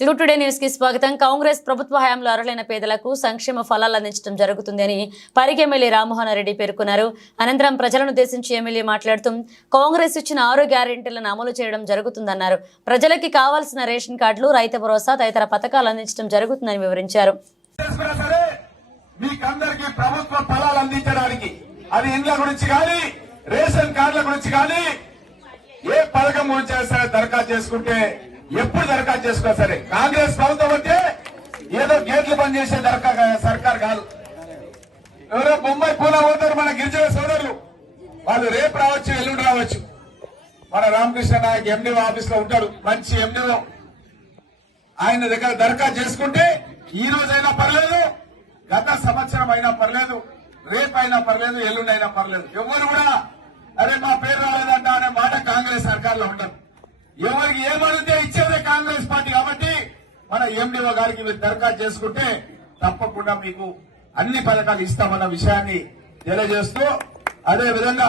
Telugu today news కి స్వాగతం. కాంగ్రెస్ ప్రభుత్వ హయాంలో అర్హులైన పేదలకు సంక్షేమ ఫలాలు అందించడం జరుగుతుందని పరిగి ఎమ్మెల్యే రామ్మోహన్ రెడ్డి పేర్కొన్నారు. అనంతరం ప్రజలను ఉద్దేశించి ఎమ్మెల్యే మాట్లాడుతూ కాంగ్రెస్ ఇచ్చిన 6 గ్యారెంటీలను అమలు చేయడం జరుగుతుందన్నారు. ప్రజలకి కావాల్సిన రేషన్ కార్డులు, రైతు భరోసా తదితర పథకాలు అందించడం జరుగుతుందని వివరించారు. ప్రభుత్వ ఫలాలు అందించడానికి అది ఇండ్ల గురించి కానీ, రేషన్ కార్డుల గురించి కానీ, ఏ పథకం గురించి సరే దరఖాస్తు చేసుకుంటే ఎప్పుడు దరఖాస్తు చేసుకో సరే కాంగ్రెస్ ప్రభుత్వం అంటే ఏదో గేట్లు బంద్ చేసే సర్కార్ కాదు. ఎవరో బొంబాయి పూనా పోతారు మన గిరిజన సోదరులు, వాళ్ళు రేపు రావచ్చు, ఎల్లుండి రావచ్చు. మన రామకృష్ణ నాయక్ ఎండిఓ ఆఫీస్ లో ఉంటాడు, మంచి ఎండిఓ. ఆయన దగ్గర దరఖాస్తు చేసుకుంటే ఈ రోజైనా పర్లేదు, గత సంవత్సరం అయినా పర్లేదు, రేపైనా పర్లేదు, ఎల్లుండి అయినా పర్లేదు. ఎవరు కూడా అరే మా పేరు రాలేదంట అనే మాట కాంగ్రెస్ సర్కార్ లో ఉండదు. ఎవరికి ఏమడితే ఇచ్చేదే కాంగ్రెస్ పార్టీ. కాబట్టి మన ఎండిఓ గారికి మీరు దరఖాస్తు చేసుకుంటే తప్పకుండా మీకు అన్ని పథకాలు ఇస్తామన్న విషయాన్ని తెలియజేస్తూ, అదే విధంగా